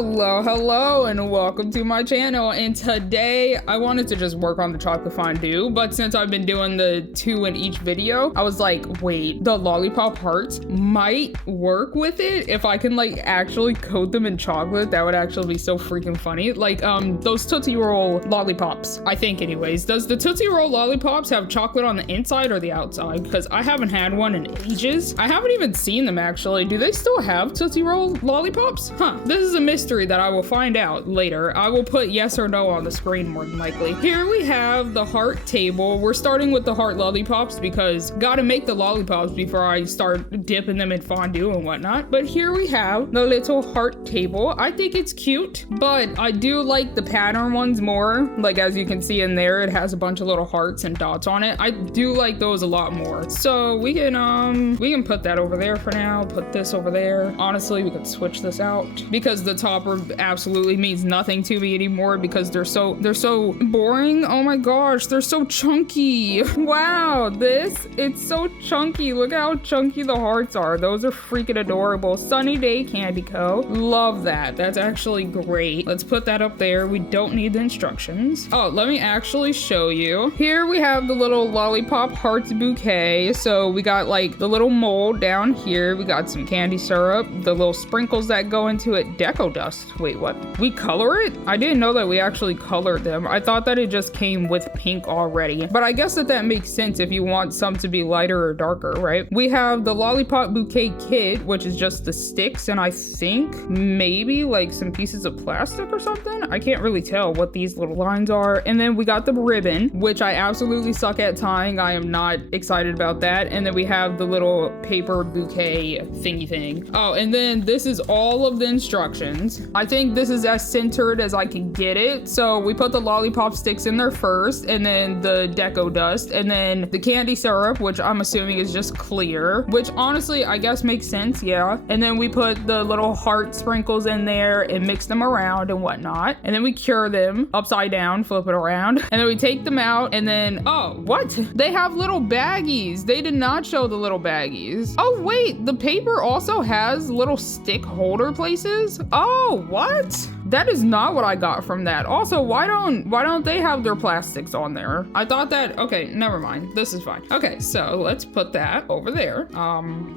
Hello, and welcome to my channel. And today I wanted to just work on the chocolate fondue, but since I've been doing the 2 in each video, I was like, wait, the Lollipop Hearts might work with it if I can like actually coat them in chocolate. That would actually be so freaking funny. Like those Tootsie Roll lollipops, I think anyways. Does the Tootsie Roll lollipops have chocolate on the inside or the outside? Because I haven't had one in ages. I haven't even seen them actually. Do they still have Tootsie Roll lollipops? Huh, this is a mystery that I will find out later. I will put yes or no on the screen more than likely. Here we have the heart table. We're starting with the heart lollipops because gotta make the lollipops before I start dipping them in fondue and whatnot. But here we have the little heart table. I think it's cute, but I do like the pattern ones more. Like as you can see in there, it has a bunch of little hearts and dots on it. I do like those a lot more. So we can put that over there for now. Put this over there. Honestly, we could switch this out because the topper absolutely means nothing to me anymore because they're so boring. Oh my gosh, they're so chunky. Wow, it's so chunky. Look how chunky the hearts are. Those are freaking adorable. Sunny Day Candy Co. Love that. That's actually great. Let's put that up there. We don't need the instructions. Oh, let me actually show you. Here we have the little Lollipop Hearts Bouquet. So we got like the little mold down here. We got some candy syrup, the little sprinkles that go into it, deco dust. Wait, what? We color it? I didn't know that we actually colored them. I thought that it just came with pink already, but I guess that makes sense if you want some to be lighter or darker, right? We have the Lollipop Bouquet kit, which is just the sticks, and I think maybe like some pieces of plastic or something. I can't really tell what these little lines are. And then we got the ribbon, which I absolutely suck at tying. I am not excited about that. And then we have the little paper bouquet thingy thing. Oh, and then this is all of the instructions. I think this is as centered as I can get it. So we put the lollipop sticks in there first, and then the deco dust, and then the candy syrup, which I'm assuming is just clear, which honestly I guess makes sense, yeah. And then we put the little heart sprinkles in there and mix them around and whatnot. And then we cure them upside down, flip it around, and then we take them out, and then, oh, what? They have little baggies. They did not show the little baggies. Oh wait, the paper also has little stick holder places. Oh, what? That is not what I got from that. Also, why don't they have their plastics on there? I thought that, okay, never mind. This is fine. Okay, so let's put that over there.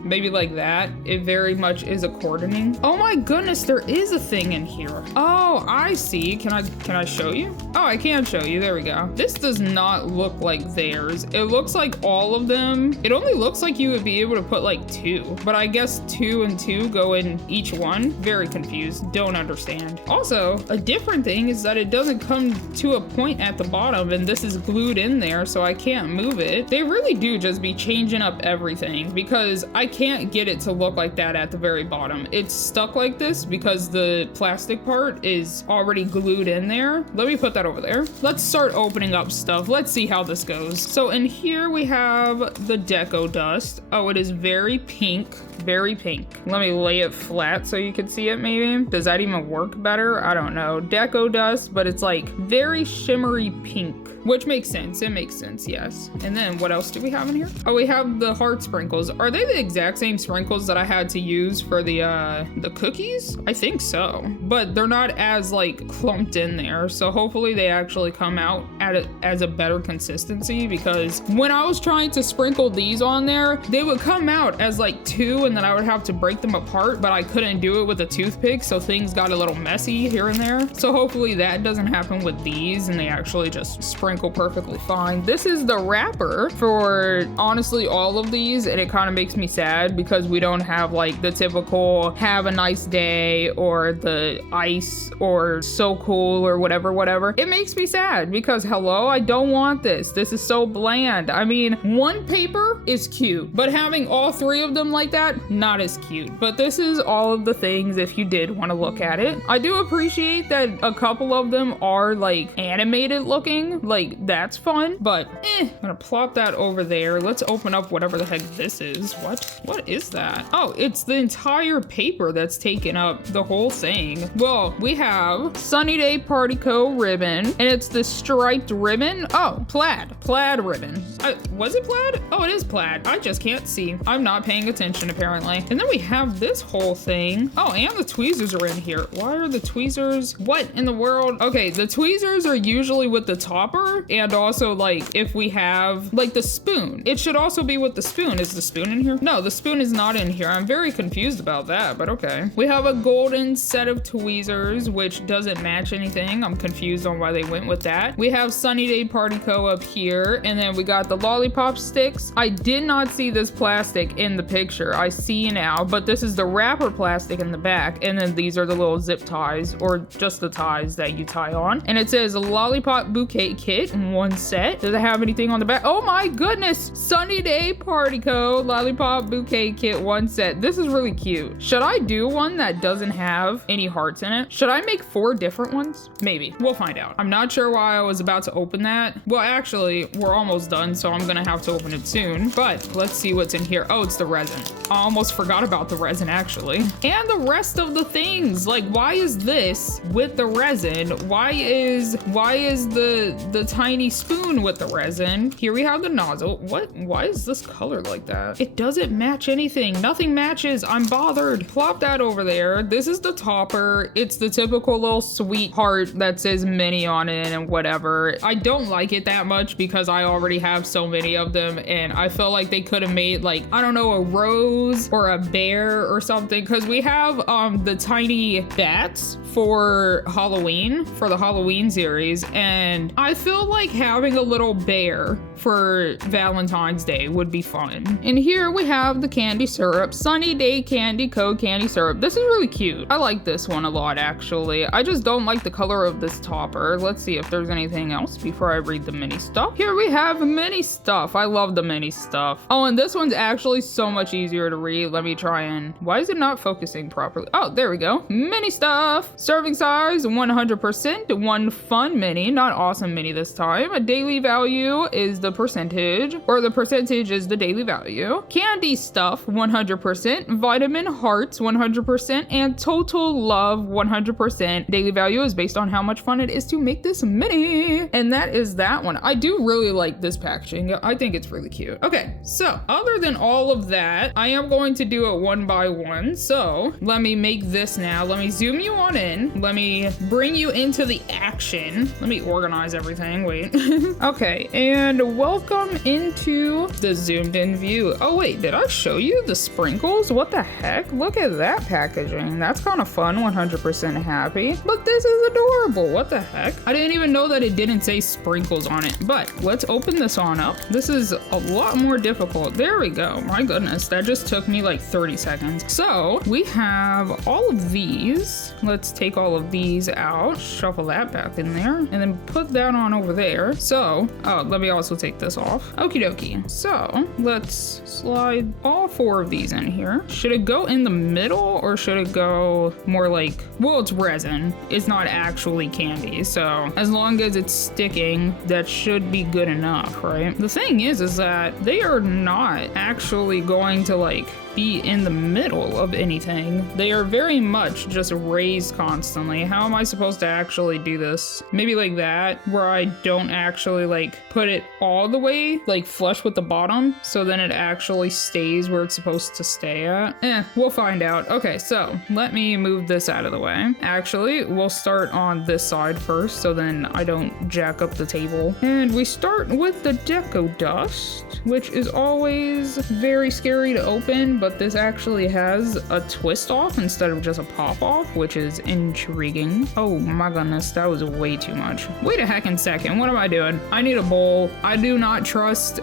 Maybe like that. It very much is a cordoning. Oh my goodness, there is a thing in here. Oh, I see. Can I show you? Oh, I can show you. There we go. This does not look like theirs. It looks like all of them. It only looks like you would be able to put like 2, but I guess 2 and 2 go in each one. Very confused. Don't understand. Also, a different thing is that it doesn't come to a point at the bottom, and this is glued in there, so I can't move it. They really do just be changing up everything because I can't get it to look like that at the very bottom. It's stuck like this because the plastic part is already glued in there. Let me put that over there. Let's start opening up stuff. Let's see how this goes. So in here we have the deco dust. Oh, it is very pink. Very pink. Let me lay it flat so you can see it maybe. Does that even work better? I don't know. Deco dust, but it's like very shimmery pink, which makes sense. It makes sense, yes. And then what else do we have in here? Oh, we have the heart sprinkles. Are they the exact same sprinkles that I had to use for the cookies? I think so, but they're not as like clumped in there. So hopefully they actually come out as a better consistency, because when I was trying to sprinkle these on there, they would come out as like 2 and then I would have to break them apart, but I couldn't do it with a toothpick. So things got a little messy here and there. So hopefully that doesn't happen with these and they actually just sprinkle perfectly fine. This is the wrapper for honestly all of these, and it kind of makes me sad because we don't have like the typical have a nice day or the ice or so cool or whatever. It makes me sad because hello, I don't want this. This is so bland. I mean, one paper is cute, but having all 3 of them like that, not as cute. But this is all of the things if you did want to look at it. I do appreciate that a couple of them are like animated looking, like that's fun, but I'm gonna plop that over there. Let's open up whatever the heck this is. What is that? Oh, it's the entire paper that's taken up the whole thing. Well, we have Sunny Day Party Co. ribbon, and it's the striped ribbon. Oh, plaid ribbon. Was it plaid? Oh, it is plaid. I just can't see. I'm not paying attention apparently. And then we have this whole thing. Oh, and the tweezers are in here. Why are the tweezers. What in the world? Okay, the tweezers are usually with the topper, and also like if we have like the spoon, it should also be with the spoon. Is the spoon in here? No, the spoon is not in here. I'm very confused about that, but okay. We have a golden set of tweezers, which doesn't match anything. I'm confused on why they went with that. We have Sunny Day Party Co up here, and then we got the lollipop sticks. I did not see this plastic in the picture. I see now, but this is the wrapper plastic in the back, and then these are the little zip ties, or just the ties that you tie on. And it says Lollipop Bouquet Kit, 1 set. Does it have anything on the back? Oh my goodness! Sunny Day Party Co. Lollipop Bouquet Kit, 1 set. This is really cute. Should I do one that doesn't have any hearts in it? Should I make 4 different ones? Maybe. We'll find out. I'm not sure why I was about to open that. Well, actually, we're almost done, so I'm gonna have to open it soon. But let's see what's in here. Oh, it's the resin. I almost forgot about the resin, actually. And the rest of the things. Like, why is this with the resin? Why is the tiny spoon with the resin? Here we have the nozzle. What? Why is this color like that? It doesn't match anything. Nothing matches. I'm bothered. Plop that over there. This is the topper. It's the typical little sweet heart that says mini on it and whatever. I don't like it that much because I already have so many of them, and I feel like they could have made, like, I don't know, a rose or a bear or something, because we have the tiny bats for Halloween, for the Halloween series, and I feel like having a little bear for Valentine's Day would be fun. And here we have the candy syrup, Sunny Day Candy Co. candy syrup. This is really cute. I like this one a lot, actually. I just don't like the color of this topper. Let's see if there's anything else before I read the mini stuff. Here we have mini stuff. I love the mini stuff. Oh, and this one's actually so much easier to read. Let me try and... Why is it not focusing properly? Oh, there we go. Mini stuff. Serving size, 100%. One fun mini, not awesome mini this time. A daily value is the percentage, or the percentage is the daily value. Candy stuff, 100%. Vitamin hearts, 100%. And total love, 100%. Daily value is based on how much fun it is to make this mini. And that is that one. I do really like this packaging. I think it's really cute. Okay, so other than all of that, I am going to do it one by one. So let me make this now. Let me zoom you on in. Let me bring you into the action. Let me organize everything. Wait. Okay, and welcome into the zoomed in view. Oh wait, did I show you the sprinkles? What the heck? Look at that packaging. That's kind of fun. 100% happy. But this is adorable. What the heck? I didn't even know that it didn't say sprinkles on it. But let's open this on up. This is a lot more difficult. There we go. My goodness, that just took me like 30 seconds. So we have all of these. Let's take all of these out, shuffle that back in there, and then put that on over there. So, oh, let me also take this off. Okie dokie. So let's slide all 4 of these in here. Should it go in the middle, or should it go more like, well, it's resin. It's not actually candy. So as long as it's sticking, that should be good enough, right? The thing is that they are not actually going to like be in the middle of anything. They are very much just raised constantly. How am I supposed to actually do this? Maybe like that, where I don't actually like put it all the way like flush with the bottom, so then it actually stays where it's supposed to stay at. We'll find out. Okay, so let me move this out of the way. Actually, we'll start on this side first, so then I don't jack up the table. And we start with the deco dust, which is always very scary to open, but this actually has a twist off instead of just a pop off, which is intriguing. Oh my goodness, that was way too much. Wait a heckin' second, what am I doing? I need a bowl. I do not trust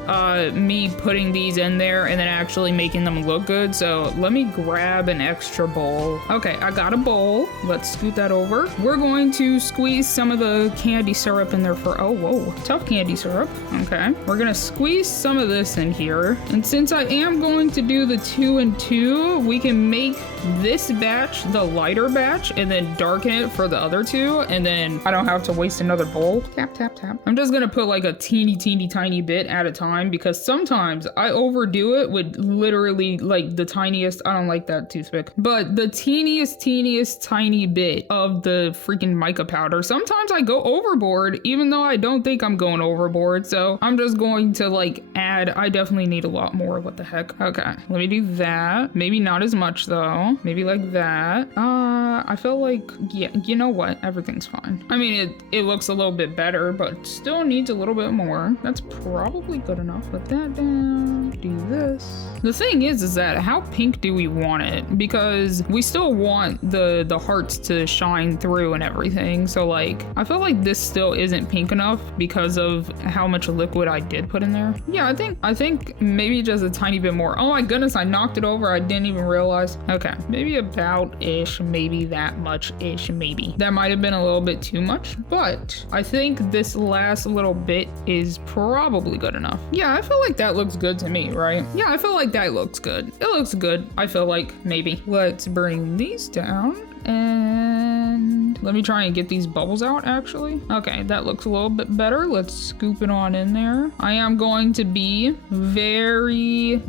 me putting these in there and then actually making them look good, so let me grab an extra bowl. Okay, I got a bowl. Let's scoot that over. We're going to squeeze some of the candy syrup in there for, oh whoa, tough candy syrup. Okay, we're gonna squeeze some of this in here, and since I am going to do the 2 and 2, we can make this batch the lighter batch and then darken it for the other 2, and then I don't have to waste another bowl. Tap, tap, tap. I'm just gonna put like a teeny tiny bit at a time, because sometimes I overdo it with literally like the tiniest, I don't like that toothpick, but the teeniest tiny bit of the freaking mica powder. Sometimes I go overboard, even though I don't think I'm going overboard. So I'm just going to like add, I definitely need a lot more. What the heck? Okay, let me do that. Maybe not as much though. Maybe like that. I feel like, yeah, you know what? Everything's fine. I mean, it looks a little bit better, but still needs a little bit more. That's probably good enough. Put that down. Do this. The thing is that how pink do we want it? Because we still want the hearts to shine through and everything. So like, I feel like this still isn't pink enough because of how much liquid I did put in there. Yeah, I think maybe just a tiny bit more. Oh my goodness, I knocked it over. I didn't even realize. Okay, maybe about-ish, maybe that much-ish, maybe. That might have been a little bit too much, but I think this last little bit is probably good enough. Yeah, I feel like that looks good to me, right? Yeah, I feel like that looks good. It looks good, I feel like, maybe. Let's bring these down. And let me try and get these bubbles out, actually. Okay, that looks a little bit better. Let's scoop it on in there. I am going to be very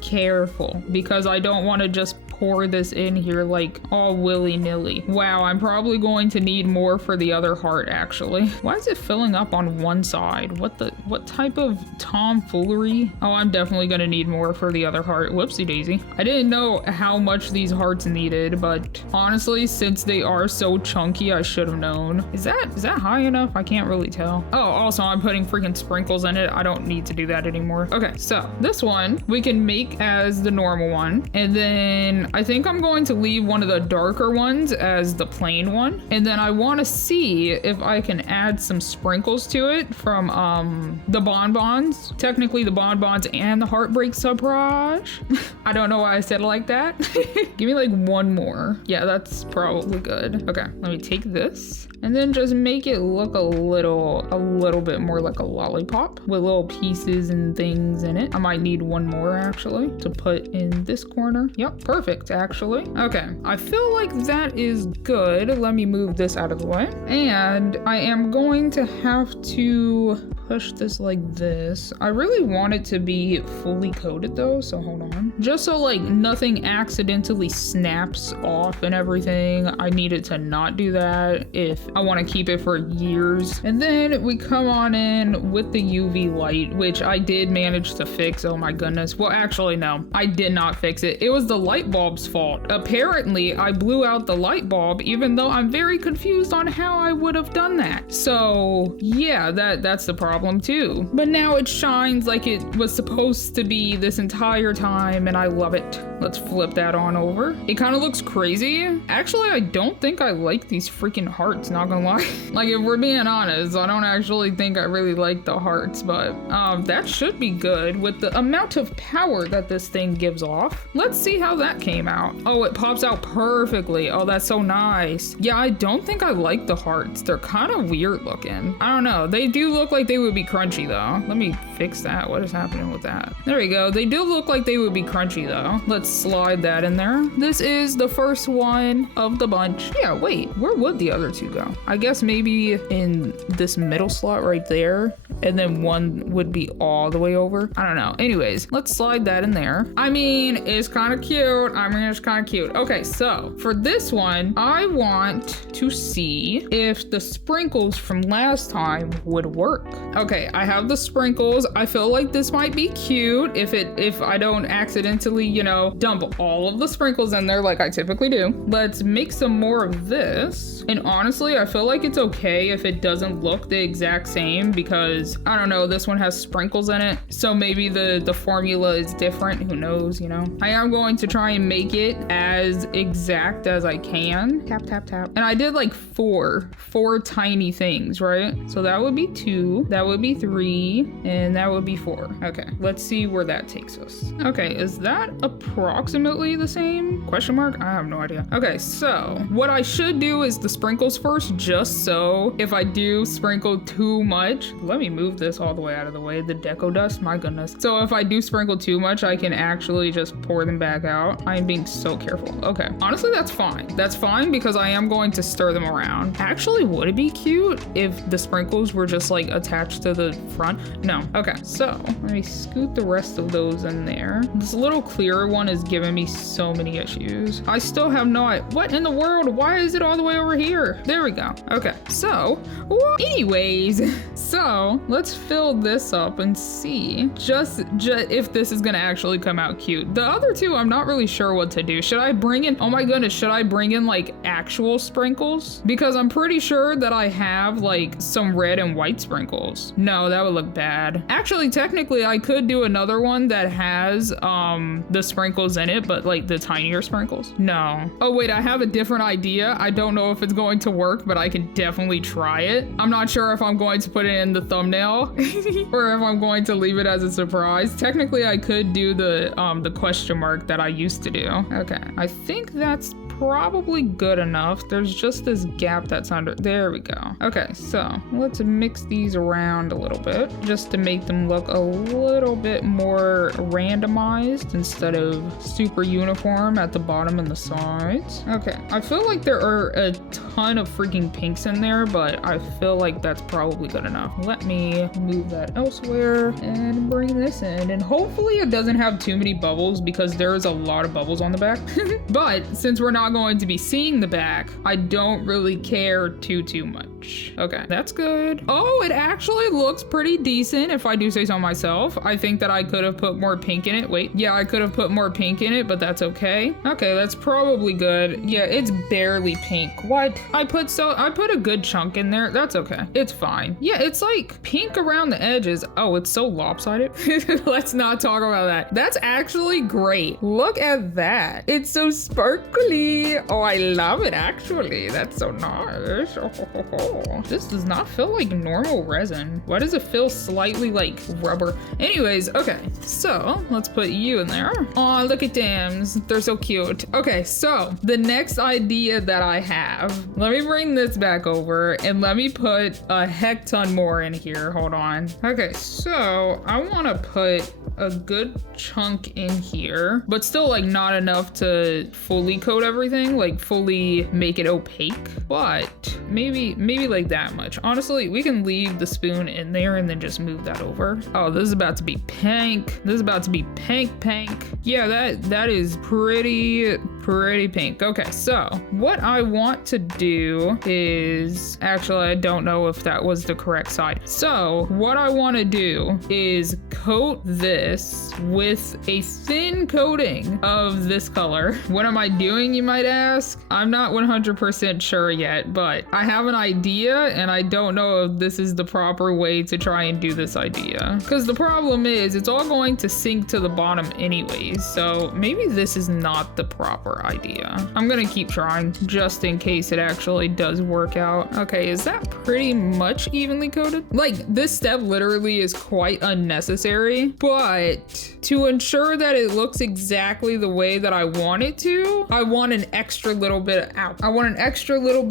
careful because I don't want to just pour this in here like all willy-nilly. Wow, I'm probably going to need more for the other heart, actually. Why is it filling up on one side? What type of tomfoolery? Oh, I'm definitely gonna need more for the other heart. Whoopsie daisy. I didn't know how much these hearts needed, but honestly, since they are so chunky, I should have known. Is that high enough? I can't really tell. Oh, also I'm putting freaking sprinkles in it. I don't need to do that anymore. Okay, so this one we can make as the normal one, and then I think I'm going to leave one of the darker ones as the plain one. And then I want to see if I can add some sprinkles to it from the bonbons. Technically the bonbons and the heartbreak surprise. I don't know why I said it like that. Give me like one more. Yeah, that's probably good. Okay, let me take this and then just make it look a little bit more like a lollipop with little pieces and things in it. I might need one more actually to put in this corner. Yep, perfect actually. Okay, I feel like that is good. Let me move this out of the way. And I am going to have to push this like this. I really want it to be fully coated though, so hold on. Just so like nothing accidentally snaps off and everything. I need it to not do that if I want to keep it for years. And then we come on in with the UV light, which I did manage to fix. Oh my goodness. Well, actually, no, I did not fix it. It was the light bulb's fault. Apparently, I blew out the light bulb, even though I'm very confused on how I would have done that. So yeah, that's the problem too. But now it shines like it was supposed to be this entire time, and I love it. Let's flip that on over. It kind of looks crazy. Actually, I don't think I like these freaking hearts, not gonna lie. Like, if we're being honest, I don't actually think I really like the hearts, but that should be good with the amount of power that this thing gives off. Let's see how that came out. Oh, it pops out perfectly. Oh, that's so nice. Yeah, I don't think I like the hearts. They're kind of weird looking. I don't know. They do look like they would be crunchy though. Let me fix that. What is happening with that? There we go. They do look like they would be crunchy though. Let's slide that in there. This is the first one of the bunch. Yeah, wait, where would the other two go? I guess maybe in this middle slot right there, and then one would be all the way over. I don't know. Anyways, let's slide that in there. I mean, it's kind of cute. I mean, it's kind of cute. Okay, so for this one, I want to see if the sprinkles from last time would work. Okay, I have the sprinkles. I feel like this might be cute if I don't accidentally, you know, dump all of the sprinkles in there like I typically do. Let's make some more of this. And honestly, I feel like it's okay if it doesn't look the exact same because, I don't know, this one has sprinkles in it. So maybe the formula is different. Who knows, you know? I am going to try and make it as exact as I can. Tap, tap, tap. And I did like four tiny things, right? So that would be 2, that would be 3, and that would be 4. Okay, let's see where that takes us. Okay, is that approximately the same? Question mark? I have no idea. Okay, so what I should do is the sprinkles first, just so if I do sprinkle too much, let me move this all the way out of the way, the deco dust, my goodness. So if I do sprinkle too much, I can actually just pour them back out. I I'm being so careful. Okay, honestly, that's fine. That's fine because I am going to stir them around. Actually, would it be cute if the sprinkles were just like attached to the front? No. Okay, so let me scoot the rest of those in there. This little clearer one is giving me so many issues. I still have no idea. What in the world? Why is it all the way over here? There we go. Okay, so anyways, so let's fill this up and see just if this is gonna actually come out cute. The other two, I'm not really sure what to do. Should I bring in, oh my goodness, should I bring in like actual sprinkles? Because I'm pretty sure that I have like some red and white sprinkles. No, that would look bad. Actually, technically, I could do another one that has the sprinkles in it, but like the tinier sprinkles. No. Oh wait, I have a different idea. I don't know if it's going to work, but I can definitely try it. I'm not sure if I'm going to put it in the thumbnail or if I'm going to leave it as a surprise. Technically, I could do the question mark that I used to do. Okay, I think that's probably good enough. There's just this gap that's under. There we go. Okay, so let's mix these around a little bit just to make them look a little bit more randomized instead of super uniform at the bottom and the sides. Okay, I feel like there are a ton of freaking pinks in there, but I feel like that's probably good enough. Let me move that elsewhere and bring this in, and hopefully it doesn't have too many bubbles because there's a lot of bubbles on the back. But since we're not going to be seeing the back, I don't really care too much. Okay, that's good. Oh, it actually looks pretty decent if I do say so myself. I think that I could have put more pink in it. Wait, yeah, I could have put more pink in it, but that's okay. Okay, that's probably good. Yeah, it's barely pink. What? I put a good chunk in there. That's okay. It's fine. Yeah, it's like pink around the edges. Oh, it's so lopsided. Let's not talk about that. That's actually great. Look at that. It's so sparkly. Oh, I love it actually. That's so nice. This does not feel like normal resin. Why does it feel slightly like rubber? Anyways, okay, so let's put you in there. Oh, look at them. They're so cute. Okay, so the next idea that I have, let me bring this back over and let me put a heck ton more in here. Hold on. Okay, so I want to put a good chunk in here, but still like not enough to fully coat everything, like fully make it opaque, but maybe like that much. Honestly, we can leave the spoon in there and then just move that over. Oh, this is about to be pink. This is about to be pink. Yeah, that is pretty pink. Okay, so what I want to do is, actually, I don't know if that was the correct side. So what I want to do is coat this with a thin coating of this color. What am I doing, you might ask? I'm not 100% sure yet, but I have an idea and I don't know if this is the proper way to try and do this idea. Because the problem is it's all going to sink to the bottom anyways, so maybe this is not the proper idea. I'm gonna keep trying just in case it actually does work out. Okay, is that pretty much evenly coated? Like, this step literally is quite unnecessary, but to ensure that it looks exactly the way that I want it to, I want an extra little bit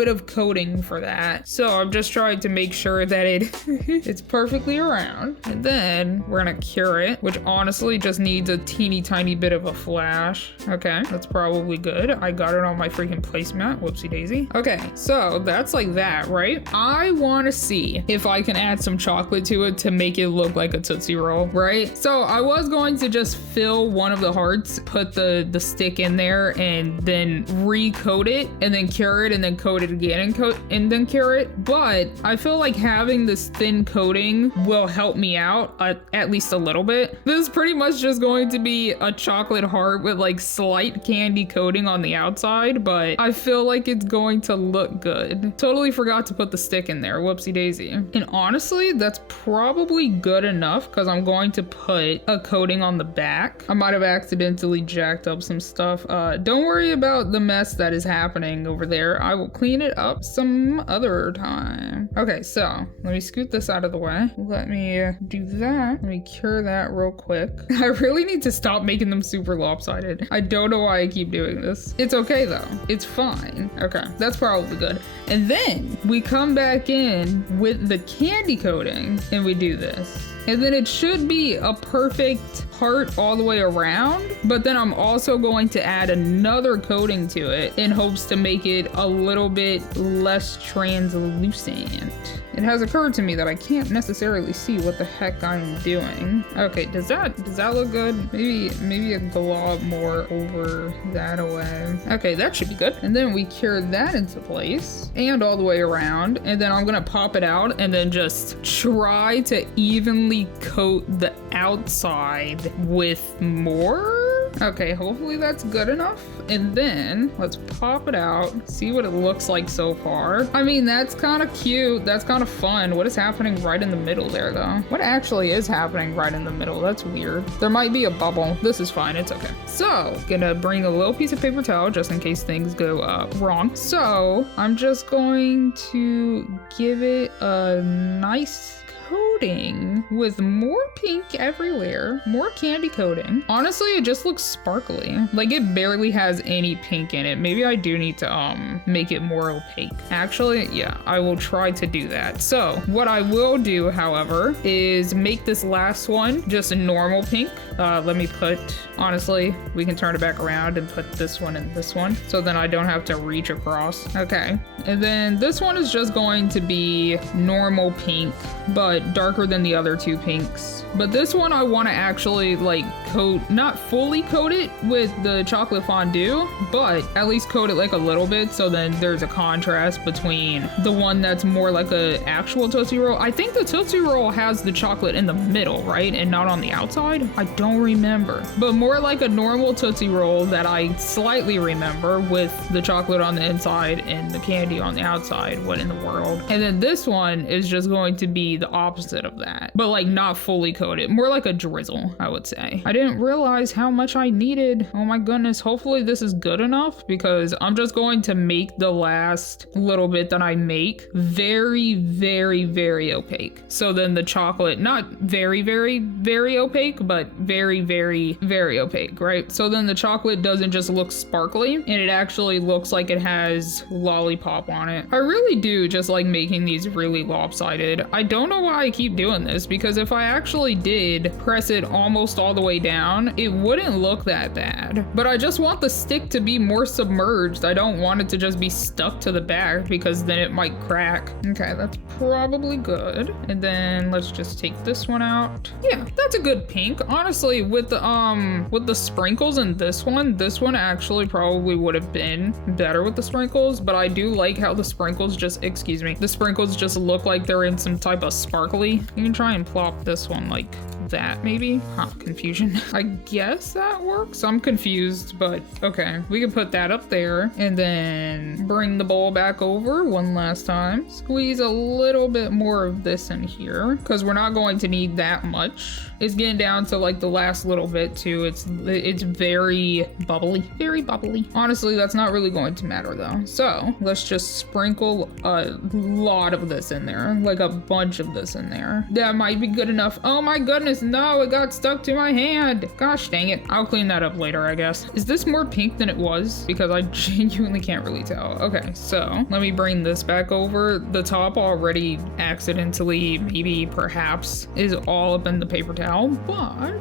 of coating for that. So I'm just trying to make sure that it's perfectly around. And then we're gonna cure it, which honestly just needs a teeny tiny bit of a flash. Okay, that's probably good. I got it on my freaking placemat. Whoopsie daisy. Okay, so that's like that, right? I want to see if I can add some chocolate to it to make it look like a Tootsie Roll, right? So I was going to just fill one of the hearts, put the stick in there, and then recoat it, and then cure it, and then coat it again, and then cure it. But I feel like having this thin coating will help me out at least a little bit. This is pretty much just going to be a chocolate heart with like slight candy coating on the outside, but I feel like it's going to look good. Totally forgot to put the stick in there. Whoopsie daisy. And honestly, that's probably good enough because I'm going to put a coating on the back. I might have accidentally jacked up some stuff. Don't worry about the mess that is happening over there. I will clean it up some other time. Okay, so let me scoot this out of the way. Let me do that. Let me cure that real quick. I really need to stop making them super lopsided. I don't know why I keep doing this. It's okay though. It's fine. Okay, that's probably good. And then we come back in with the candy coating and we do this. And then it should be a perfect heart all the way around, but then I'm also going to add another coating to it in hopes to make it a little bit less translucent. It has occurred to me that I can't necessarily see what the heck I'm doing. Okay, does that look good? Maybe a glob more over that away. Okay, that should be good. And then we cure that into place and all the way around. And then I'm gonna pop it out and then just try to evenly coat the outside with more. Okay, hopefully that's good enough. And then let's pop it out, see what it looks like so far. I mean, that's kind of cute. That's kind of fun. What is happening right in the middle there though? What actually is happening right in the middle? That's weird. There might be a bubble. This is fine. It's okay. So gonna bring a little piece of paper towel just in case things go wrong. So I'm just going to give it a nice coating with more pink everywhere, more candy coating. Honestly, it just looks sparkly. Like it barely has any pink in it. Maybe I do need to make it more opaque. Actually, yeah, I will try to do that. So what I will do, however, is make this last one just a normal pink. Let me put, honestly, we can turn it back around and put this one and this one so then I don't have to reach across. Okay, and then this one is just going to be normal pink, but darker than the other two pinks. But this one I want to actually like coat, not fully coat it with the chocolate fondue, but at least coat it like a little bit so then there's a contrast between the one that's more like a actual Tootsie Roll. I think the Tootsie Roll has the chocolate in the middle, right? And not on the outside? I don't remember. But more like a normal Tootsie Roll that I slightly remember with the chocolate on the inside and the candy on the outside. What in the world? And then this one is just going to be the opposite of that, but like not fully coated, more like a drizzle, I would say. I didn't realize how much I needed. Oh my goodness. Hopefully this is good enough because I'm just going to make the last little bit that I make very, very, very opaque. So then the chocolate, not very, very, very opaque, but very, very, very opaque, right? So then the chocolate doesn't just look sparkly and it actually looks like it has lollipop on it. I really do just like making these really lopsided. I don't know why I keep doing this because if I actually did press it almost all the way down, it wouldn't look that bad. But I just want the stick to be more submerged. I don't want it to just be stuck to the back because then it might crack. Okay, that's probably good. And then let's just take this one out. Yeah, that's a good pink. Honestly, with the sprinkles in this one actually probably would have been better with the sprinkles, but I do like how the sprinkles just, the sprinkles just look like they're in some type of sparkly. You can try and plop this one like that maybe. Confusion. I guess that works. I'm confused, but okay. We can put that up there and then bring the bowl back over one last time. Squeeze a little bit more of this in here because we're not going to need that much. It's getting down to like the last little bit too. It's very bubbly, very bubbly. Honestly, that's not really going to matter though. So let's just sprinkle a lot of this in there, like a bunch of this in there. That might be good enough. Oh my goodness, no, it got stuck to my hand. Gosh dang it. I'll clean that up later, I guess. Is this more pink than it was? Because I genuinely can't really tell. Okay, so let me bring this back over. The top already accidentally, maybe perhaps, is all up in the paper towel, but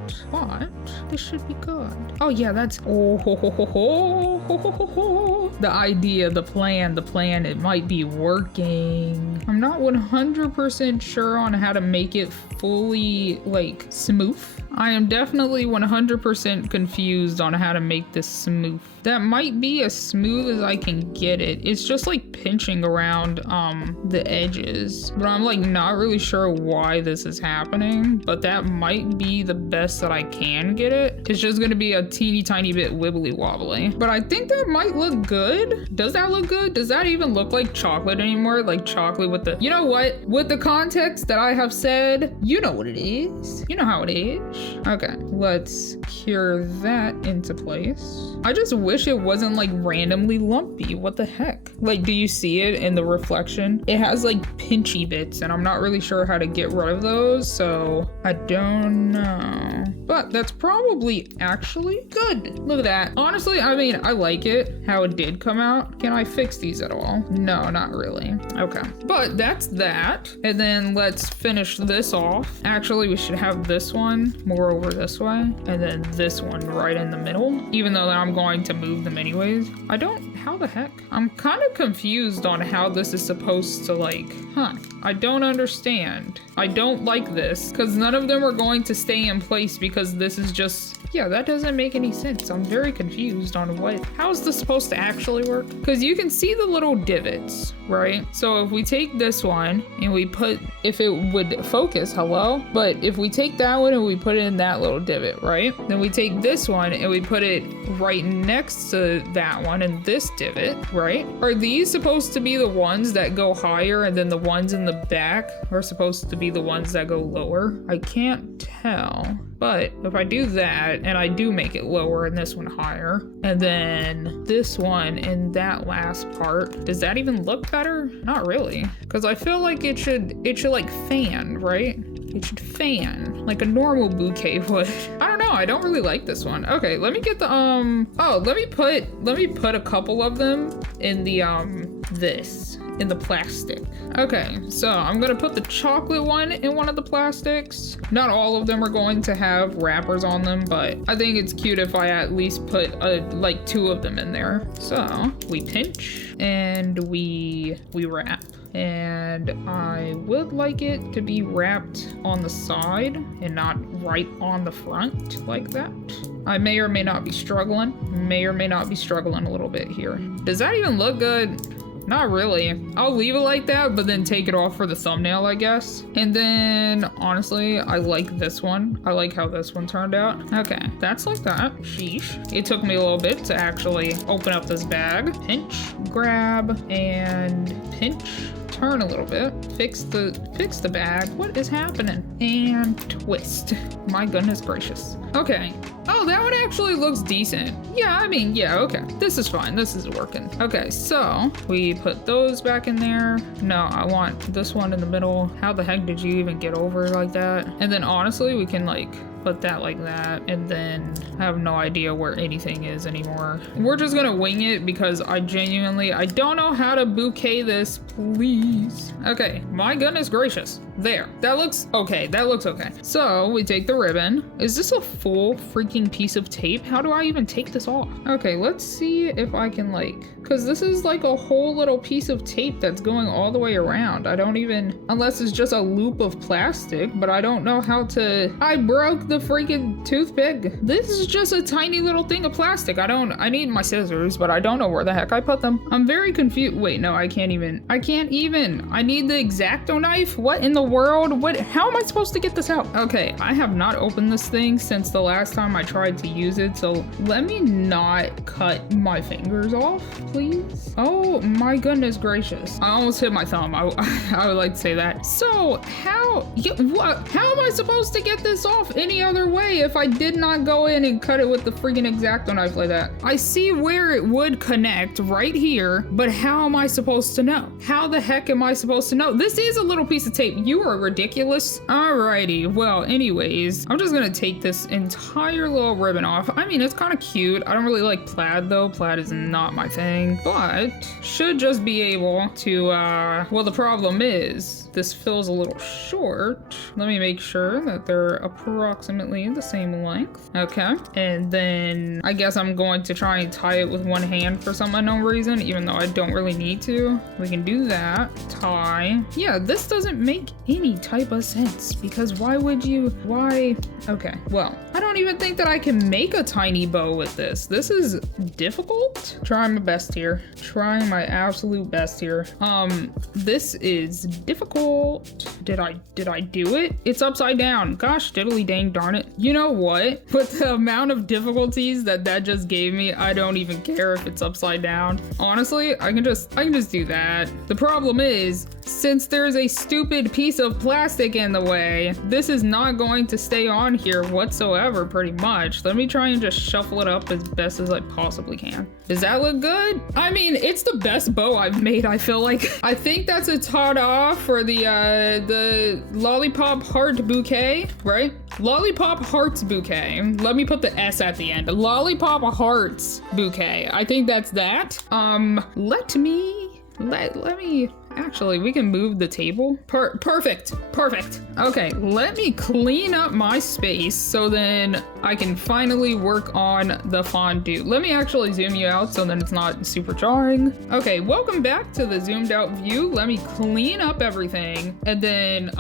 this should be good. Oh yeah, that's the idea, the plan, it might be working. I'm not 100% sure on how to make it fully like smooth. I am definitely 100% confused on how to make this smooth. That might be as smooth as I can get it. It's just like pinching around the edges, but I'm like not really sure why this is happening, but that might be the best that I can get it. It's just gonna be a teeny tiny bit wibbly wobbly, but I think that might look good. Does that look good? Does that even look like chocolate anymore? Like chocolate with the, you know what? With the context that I have said, you know what it is. You know how it is. Okay, let's cure that into place. I just wish it wasn't like randomly lumpy. What the heck? Like, do you see it in the reflection? It has like pinchy bits and I'm not really sure how to get rid of those, so I don't know. But that's probably actually good. Look at that. Honestly, I mean, I like it, how it did come out. Can I fix these at all? No, not really. Okay, but that's that. And then let's finish this off. Actually, we should have this one more over this way, and then this one right in the middle, even though I'm going to move them anyways. How the heck? I'm kind of confused on how this is supposed to I don't understand. I don't like this because none of them are going to stay in place because this is just, yeah, that doesn't make any sense. I'm very confused on how is this supposed to actually work? Because you can see the little divots, right? So if we take this one and we put, if it would focus, hello? But if we take that one and we put it in that little divot, right? Then we take this one and we put it right next to that one in this divot, right? Are these supposed to be the ones that go higher and then the ones in the back are supposed to be the ones that go lower? I can't tell. But if I do that and I do make it lower and this one higher, and then this one in that last part, does that even look better? Not really, because I feel like it should like fan, right? It should fan like a normal bouquet would. I don't know. I don't really like this one. Okay, let me get the let me put a couple of them in the in the plastic. Okay, so I'm gonna put the chocolate one in one of the plastics. Not all of them are going to have wrappers on them, but I think it's cute if I at least put like 2 of them in there. So we pinch and we wrap. And I would like it to be wrapped on the side and not right on the front like that. I may or may not be struggling a little bit here. Does that even look good? Not really. I'll leave it like that, but then take it off for the thumbnail, I guess. And then, honestly, I like this one. I like how this one turned out. Okay, that's like that. Sheesh. It took me a little bit to actually open up this bag. Pinch, grab, and pinch. Turn a little bit. Fix the bag. What is happening? And twist. My goodness gracious. Okay. Oh, that one actually looks decent. Yeah, I mean, yeah, okay. This is fine. This is working. Okay, so we put those back in there. No, I want this one in the middle. How the heck did you even get over like that? And then honestly, we can like put that like that, and then I have no idea where anything is anymore. We're just gonna wing it because I don't know how to bouquet this, please. Okay, my goodness gracious. There, that looks okay. That looks okay. So we take the ribbon. Is this a full freaking piece of tape? How do I even take this off? Okay, let's see if I can because this is like a whole little piece of tape that's going all the way around. I don't even, unless it's just a loop of plastic, but I don't know how to, I broke the freaking toothpick. This is just a tiny little thing of plastic. I need my scissors, but I don't know where the heck I put them. I'm very confused. Wait, no, I can't even. I need the X-Acto knife. What in the world? How am I supposed to get this out? Okay, I have not opened this thing since the last time I tried to use it, so let me not cut my fingers off, please. Oh my goodness gracious. I almost hit my thumb. I would like to say that. So how am I supposed to get this off any other way if I did not go in and cut it with the freaking X-Acto knife like that? I see where it would connect right here, but how am I supposed to know? How the heck am I supposed to know? This is a little piece of tape. You are ridiculous. Alrighty, well, anyways, I'm just gonna take this entire little ribbon off. I mean, it's kind of cute. I don't really like plaid though. Plaid is not my thing, but should just be able to, well, the problem is this feels a little short. Let me make sure that they're approximately the same length. Okay, and then I guess I'm going to try and tie it with one hand for some unknown reason, even though I don't really need to. We can do that. Tie. Yeah, this doesn't make any type of sense because why? Okay, well, I don't even think that I can make a tiny bow with this. This is difficult. Trying my best here. Trying my absolute best here. This is difficult. Did I do it? It's upside down. Gosh, diddly dang darn. darn it. You know what? With the amount of difficulties that just gave me, I don't even care if it's upside down. Honestly, I can just do that. The problem is, since there's a stupid piece of plastic in the way, this is not going to stay on here whatsoever, pretty much. Let me try and just shuffle it up as best as I possibly can. Does that look good? I mean, it's the best bow I've made, I feel like. I think that's a ta-da for the Lollipop Heart Bouquet, right? Lollipop Hearts Bouquet. Let me put the S at the end. Lollipop Hearts Bouquet. I think that's that. Let me actually, we can move the table. Perfect. Okay, let me clean up my space so then I can finally work on the fondue. Let me actually zoom you out so then it's not super jarring. Okay, welcome back to the zoomed out view. Let me clean up everything and then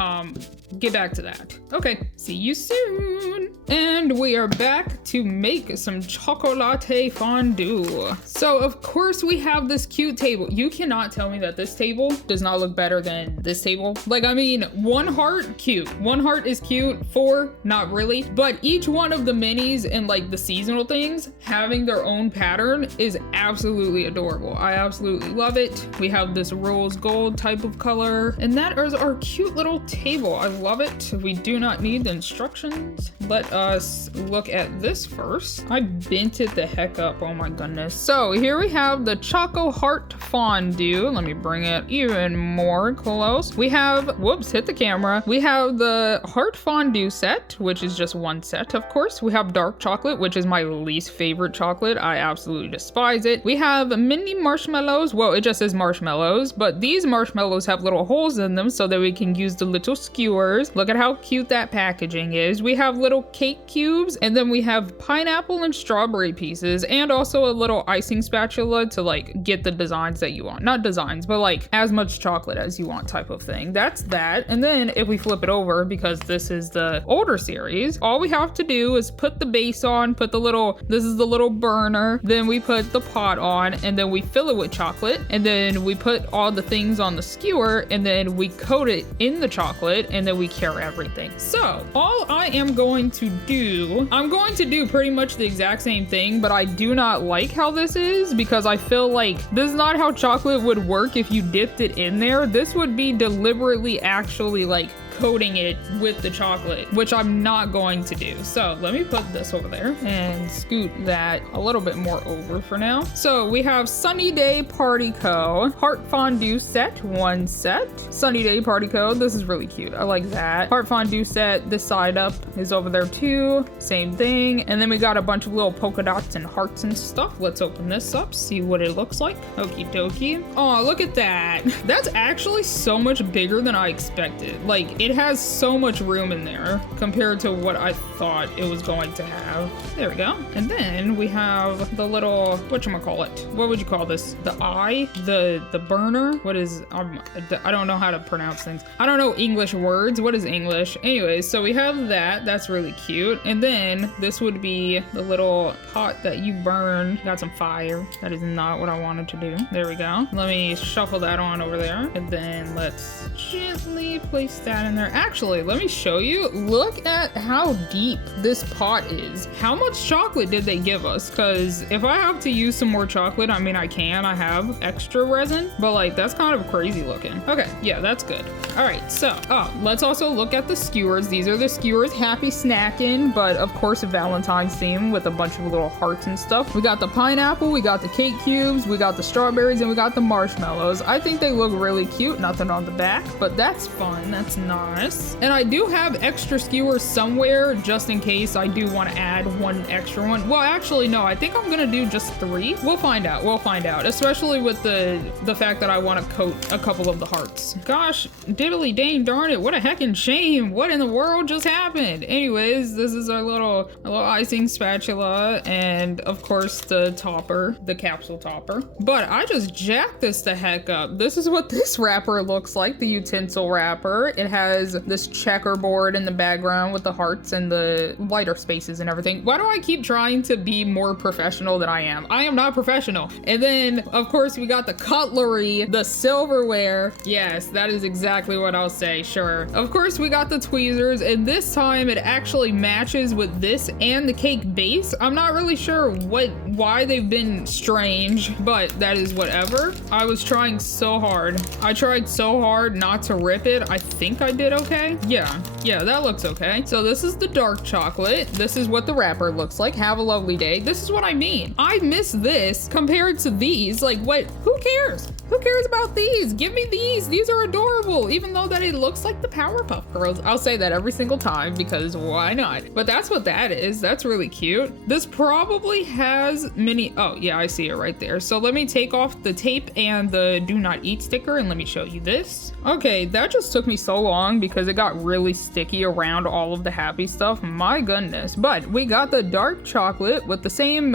get back to that. Okay, see you soon. And we are back to make some chocolate fondue. So of course we have this cute table. You cannot tell me that this table does not look better than this table. Like, I mean, one heart, cute. One heart is cute, 4, not really. But each one of the minis and like the seasonal things having their own pattern is absolutely adorable. I absolutely love it. We have this rose gold type of color, and that is our cute little table. I love it. We do not need the instructions. Let us look at this first. I bent it the heck up, oh my goodness. So here we have the Choco Heart Fondue. Let me bring it even more close. We have, whoops, hit the camera. We have the Heart Fondue set, which is just one set, of course. We have dark chocolate, which is my least favorite chocolate. I absolutely despise it. We have mini marshmallows. Well, it just says marshmallows, but these marshmallows have little holes in them so that we can use the little skewers. Look at how cute that packaging is. We have little cake cubes, and then we have pineapple and strawberry pieces, and also a little icing spatula to like get the designs that you want. Not designs, but like as much chocolate as you want type of thing. That's that. And then if we flip it over, because this is the older series, all we have to do is put the base on, put the little, this is the little burner, then we put the pot on, and then we fill it with chocolate, and then we put all the things on the skewer, and then we coat it in the chocolate, and then we cure everything. So all I am going to do, I'm going to do pretty much the exact same thing, but I do not like how this is because I feel like this is not how chocolate would work if you dipped it in there. This would be deliberately actually like coating it with the chocolate, which I'm not going to do. So let me put this over there and scoot that a little bit more over for now. So we have Sunny Day Party Co. Heart Fondue set, one set. Sunny Day Party Co. This is really cute. I like that. Heart Fondue set, this side up is over there too. Same thing. And then we got a bunch of little polka dots and hearts and stuff. Let's open this up, see what it looks like. Okie dokie. Oh, look at that. That's actually so much bigger than I expected. Like, it has so much room in there compared to what I thought it was going to have. There we go. And then we have the little, whatchamacallit? What would you call this? The eye? The burner? What is, I don't know how to pronounce things. I don't know English words. What is English? Anyways, so we have that. That's really cute. And then this would be the little pot that you burn. Got some fire. That is not what I wanted to do. There we go. Let me shuffle that on over there. And then let's gently place that in there. Actually, let me show you. Look at how deep this pot is. How much chocolate did they give us? Because if I have to use some more chocolate, I mean, I can. I have extra resin, but like that's kind of crazy looking. Okay, yeah, that's good. All right, so let's also look at the skewers. These are the skewers, happy snacking, but of course a Valentine's theme with a bunch of little hearts and stuff. We got the pineapple, we got the cake cubes, we got the strawberries, and we got the marshmallows. I think they look really cute. Nothing on the back, but that's fun. That's nice. And I do have extra skewers somewhere just in case I do want to add one extra one. Well, actually, no, I think I'm gonna do just 3. We'll find out. We'll find out, especially with the fact that I want to coat a couple of the hearts. Gosh, diddly dang darn it, what a heckin' shame. What in the world just happened? Anyways, this is our little icing spatula, and of course the topper, the capsule topper. But I just jacked this the heck up. This is what this wrapper looks like, the utensil wrapper. It has has this checkerboard in the background with the hearts and the lighter spaces and everything. Why do I keep trying to be more professional than I am? I am not professional. And then, of course, we got the cutlery, the silverware. Yes, that is exactly what I'll say, sure. Of course, we got the tweezers, and this time it actually matches with this and the cake base. I'm not really sure why they've been strange, but that is whatever. I was trying so hard. I tried so hard not to rip it. I think I did okay. Yeah, that looks okay. So this is the dark chocolate. This is what the wrapper looks like. Have a lovely day. This is what I mean. I miss this compared to these. Like, what? Who cares? Who cares about these? Give me these. These are adorable, even though that it looks like the Powerpuff Girls. I'll say that every single time because why not? But that's what that is. That's really cute. This probably has oh yeah, I see it right there. So let me take off the tape and the do not eat sticker and let me show you this. Okay, that just took me so long because it got really sticky around all of the happy stuff. My goodness. But we got the dark chocolate with the same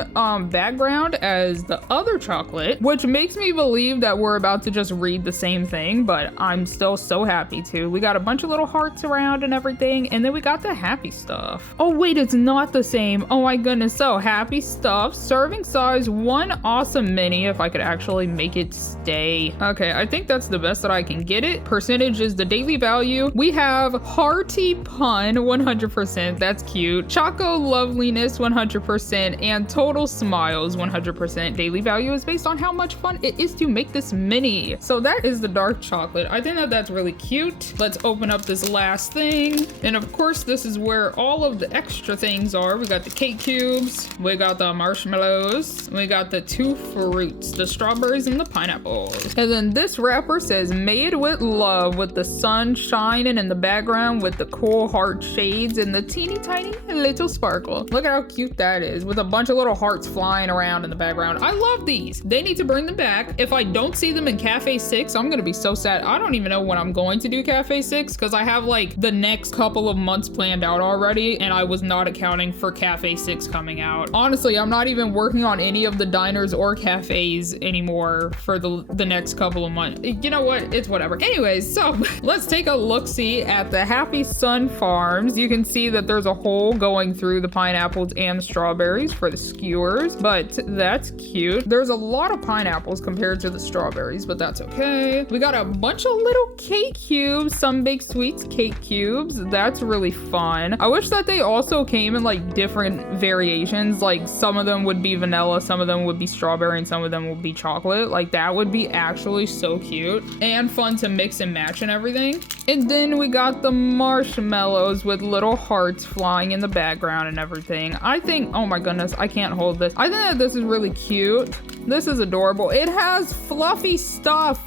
background as the other chocolate, which makes me believe that we're about to just read the same thing, but I'm still so happy too. We got a bunch of little hearts around and everything, and then we got the happy stuff. Oh wait, it's not the same. Oh my goodness. So happy stuff, serving size 1 awesome mini, if I could actually make it stay. Okay, I think that's the best that I can get it. Percentage is the daily value. We have hearty pun 100%. That's cute. Choco loveliness 100% and total smiles 100%. Daily value is based on how much fun it is to make this mini. So that is the dark chocolate. I think that that's really cute. Let's open up this last thing. And of course, this is where all of the extra things are. We got the cake cubes. We got the marshmallows. We got the 2 fruits, the strawberries and the pineapples. And then this wrapper says made with love, with the sun shining in the background with the cool heart shades and the teeny tiny little sparkle. Look at how cute that is with a bunch of little hearts flying around in the background. I love these. They need to bring them back. If I don't see them in Cafe 6, I'm gonna be so sad. I don't even know when I'm going to do Cafe 6 because I have like the next couple of months planned out already and I was not accounting for Cafe 6 coming out. Honestly, I'm not even working on any of the diners or cafes anymore for the next couple of months. You know what? It's whatever. Anyways, so let's take a look-see at the Happy Sun Farms. You can see that there's a hole going through the pineapples and the strawberries for the skewers, but that's cute. There's a lot of pineapples compared to the strawberries, but that's okay. We got a bunch of little cake cubes, some baked sweets cake cubes. That's really fun. I wish that they also came in like different variations. Like some of them would be vanilla, some of them would be strawberry, and some of them would be chocolate. Like that would be actually so cute and fun to mix and match and everything. And then we got the marshmallows with little hearts flying in the background and everything. I think, oh my goodness, I can't hold this. I think that this is really cute. This is adorable. It has fluffy stuff.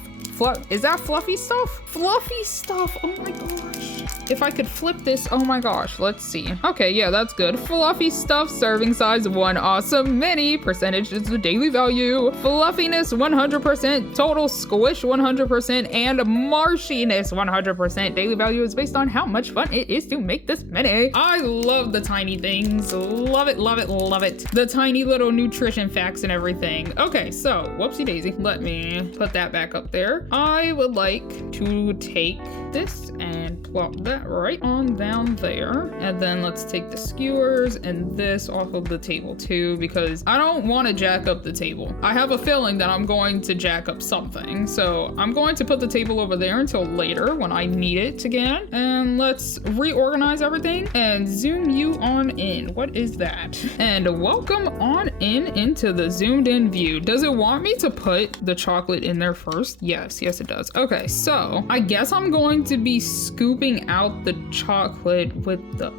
Is that fluffy stuff? Fluffy stuff. Oh my gosh. If I could flip this, oh my gosh. Let's see. Okay, yeah, that's good. Fluffy stuff, serving size 1 awesome mini. Percentage is the daily value. Fluffiness 100%. Total squish 100%. And marshiness 100%. Daily value is based on how much fun it is to make this mini. I love the tiny things. Love it, love it, love it. The tiny little nutrition facts and everything. Okay, so whoopsie daisy. Let me put that back up there. I would like to take this and plop that right on down there. And then let's take the skewers and this off of the table too, because I don't want to jack up the table. I have a feeling that I'm going to jack up something. So I'm going to put the table over there until later when I need it again. And let's reorganize everything and zoom you on in. What is that? And welcome on into the zoomed in view. Does it want me to put the chocolate in there first? Yes, it does. Okay, so I guess I'm going to be scooping out the chocolate with the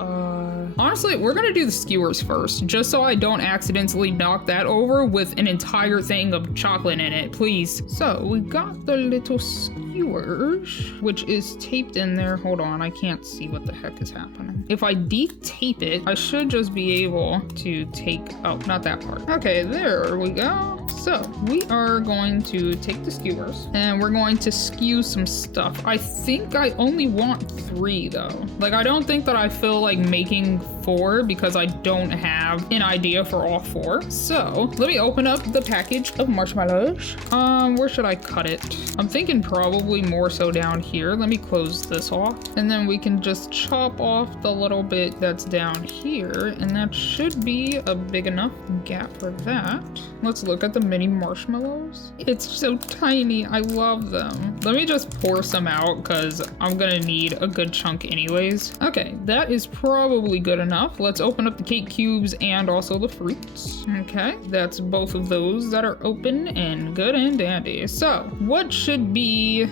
honestly, we're gonna do the skewers first, just so I don't accidentally knock that over with an entire thing of chocolate in it, please. So we got the little skewers, which is taped in there. Hold on, I can't see what the heck is happening. If I de-tape it, I should just be able to take, oh, not that part. Okay, there we go. So we are going to take the skewers and we're going to skew some stuff. I think I only want 3 though. Like, I don't think that I feel like making 4 because I don't have an idea for all 4. So let me open up the package of marshmallows. Where should I cut it? I'm thinking probably probably more so down here. Let me close this off. And then we can just chop off the little bit that's down here. And that should be a big enough gap for that. Let's look at the mini marshmallows. It's so tiny. I love them. Let me just pour some out because I'm gonna need a good chunk anyways. Okay, that is probably good enough. Let's open up the cake cubes and also the fruits. Okay, that's both of those that are open and good and dandy. So what should be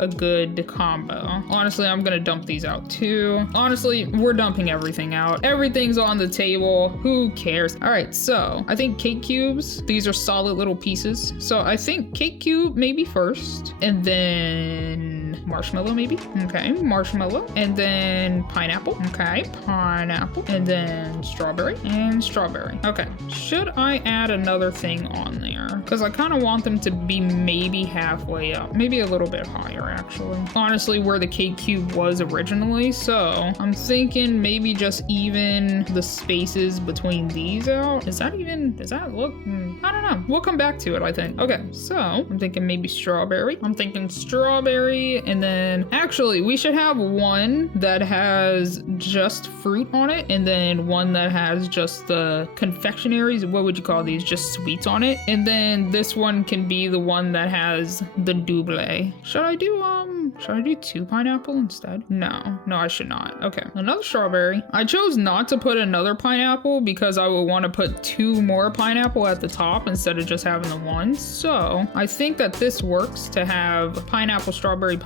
a good combo? Honestly, I'm gonna dump these out too. Honestly, we're dumping everything out. Everything's on the table. Who cares? All right, so I think cake cubes, these are solid little pieces. So I think cake cube maybe first, and then marshmallow maybe. Okay, marshmallow, and then pineapple. Okay, pineapple, and then strawberry and strawberry. Okay, should I add another thing on there? Because I kind of want them to be maybe halfway up, maybe a little bit higher actually. Honestly, where the cake cube was originally, so I'm thinking maybe just even the spaces between these out. Does that look? I don't know. We'll come back to it, I think. Okay, so I'm thinking maybe strawberry. I'm thinking strawberry, and then actually we should have one that has just fruit on it, and then one that has just the confectionaries. What would you call these? Just sweets on it. And then this one can be the one that has the double. Should I do 2 pineapple instead? No, I should not. Okay, another strawberry. I chose not to put another pineapple because I would want to put 2 more pineapple at the top instead of just having the one. So I think that this works to have pineapple, strawberry,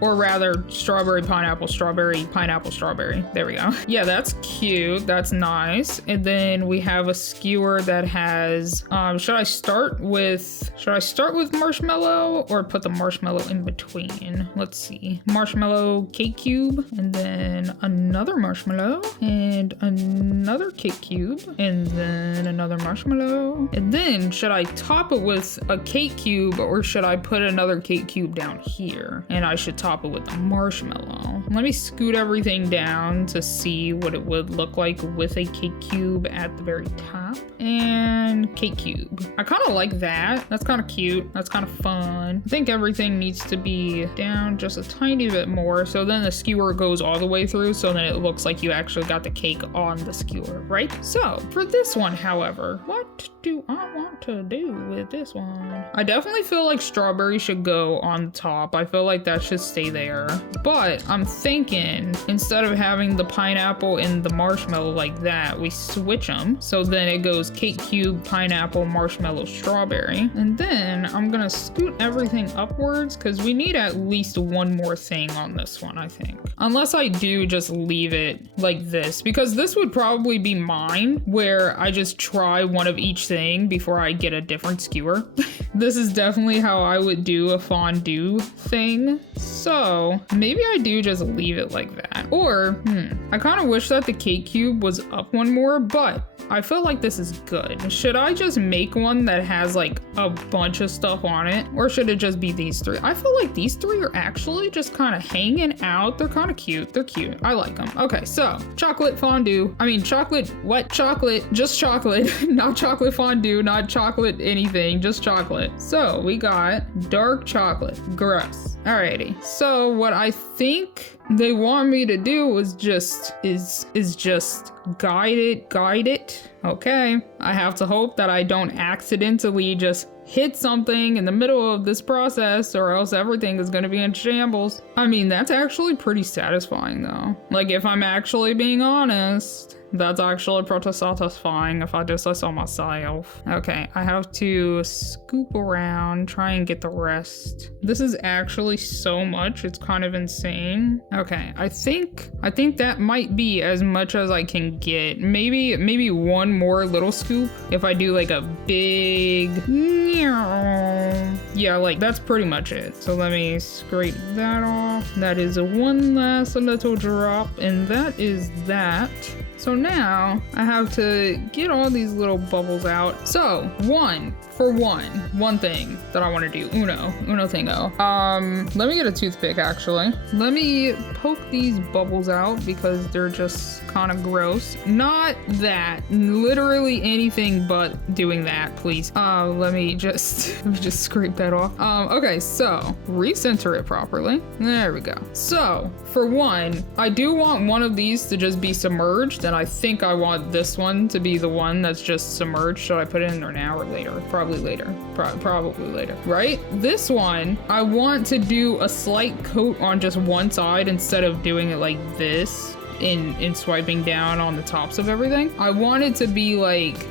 or rather strawberry, pineapple, strawberry. There we go. Yeah, that's cute. That's nice. And then we have a skewer that has, should I start with marshmallow or put the marshmallow in between? Let's see. Marshmallow cake cube, and then another marshmallow, and another cake cube, and then another marshmallow. And then should I top it with a cake cube, or should I put another cake cube down here? And I should top it with the marshmallow. Let me scoot everything down to see what it would look like with a cake cube at the very top. And cake cube. I kind of like that. That's kind of cute. That's kind of fun. I think everything needs to be down just a tiny bit more, so then the skewer goes all the way through, so then it looks like you actually got the cake on the skewer, right? So for this one, however, what do I want to do with this one? I definitely feel like strawberry should go on the top. I feel like that should stay there, but I'm thinking instead of having the pineapple and the marshmallow like that, we switch them, so then it goes cake cube, pineapple, marshmallow, strawberry. And then I'm gonna scoot everything upwards because we need at least one more thing on this one, I think. Unless I do just leave it like this, because this would probably be mine where I just try one of each thing before I get a different skewer. This is definitely how I would do a fondue thing. So maybe I do just leave it like that. Or, I kind of wish that the cake cube was up one more, but I feel like this is good. Should I just make one that has like a bunch of stuff on it? Or should it just be these 3? I feel like these 3 are actually just kind of hanging out. They're kind of cute. They're cute. I like them. Okay, so chocolate fondue. I mean, chocolate, what? Chocolate, just chocolate. Not chocolate fondue, not chocolate anything, just chocolate. So we got dark chocolate. Gross. Alrighty. So what I think they want me to do is just guide it. Okay. I have to hope that I don't accidentally just hit something in the middle of this process, or else everything is going to be in shambles. I mean, that's actually pretty satisfying though. Like, if I'm actually being honest, that's actually pretty satisfying if I do say so myself. Okay, I have to scoop around, try and get the rest. This is actually so much, it's kind of insane. Okay, I think that might be as much as I can get. Maybe one more little scoop if I do like a big, yeah, like that's pretty much it. So let me scrape that off. That is one last little drop, and that is that. So now I have to get all these little bubbles out. So 1, for one thing that I want to do, uno thingo. Let me get a toothpick actually. Let me poke these bubbles out because they're just kind of gross. Not that, literally anything but doing that, please. Let me just scrape that off. Okay, so recenter it properly. There we go. So for one, I do want one of these to just be submerged, and I think I want this one to be the one that's just submerged. Should I put it in there now or later? Probably later. Probably later, right? This one, I want to do a slight coat on just one side instead of doing it like this in swiping down on the tops of everything. I want it to be like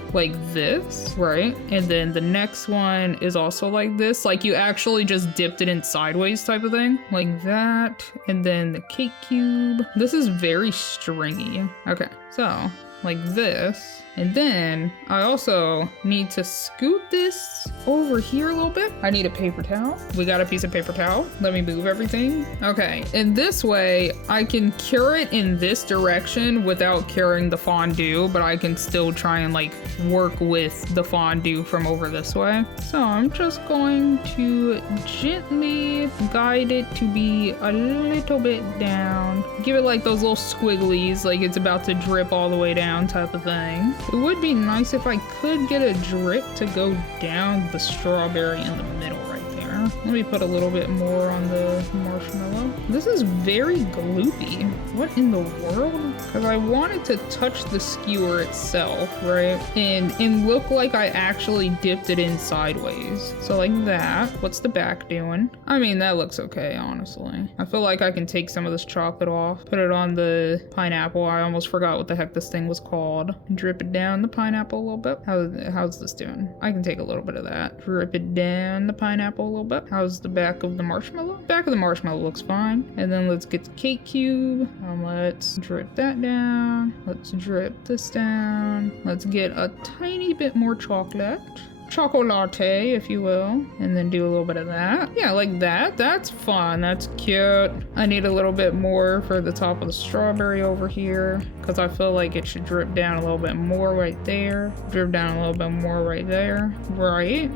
this, right? And then the next one is also like this, like you actually just dipped it in sideways type of thing, like that. And then the cake cube. This is very stringy. Okay, so like this. And then I also need to scoot this over here a little bit. I need a paper towel. We got a piece of paper towel. Let me move everything. Okay, and this way I can cure it in this direction without curing the fondue, but I can still try and like work with the fondue from over this way. So I'm just going to gently guide it to be a little bit down. Give it like those little squigglies, like it's about to drip all the way down type of thing. It would be nice if I could get a drip to go down the strawberry in the middle right there. Let me put a little bit more on the marshmallow. This is very gloopy. What in the world? Because I wanted to touch the skewer itself, right? And look like I actually dipped it in sideways. So like that. What's the back doing? I mean, that looks okay, honestly. I feel like I can take some of this chocolate off, put it on the pineapple. I almost forgot what the heck this thing was called. Drip it down the pineapple a little bit. How's this doing? I can take a little bit of that. Drip it down the pineapple a little bit. How's the back of the marshmallow? Back of the marshmallow looks fine. And then let's get the cake cube. Let's drip that down. Let's drip this down. Let's get a tiny bit more chocolate. Choco latte, if you will, and then do a little bit of that. Yeah, like that. That's fun. That's cute. I need a little bit more for the top of the strawberry over here because I feel like it should drip down a little bit more right there. Drip down a little bit more right there. Right.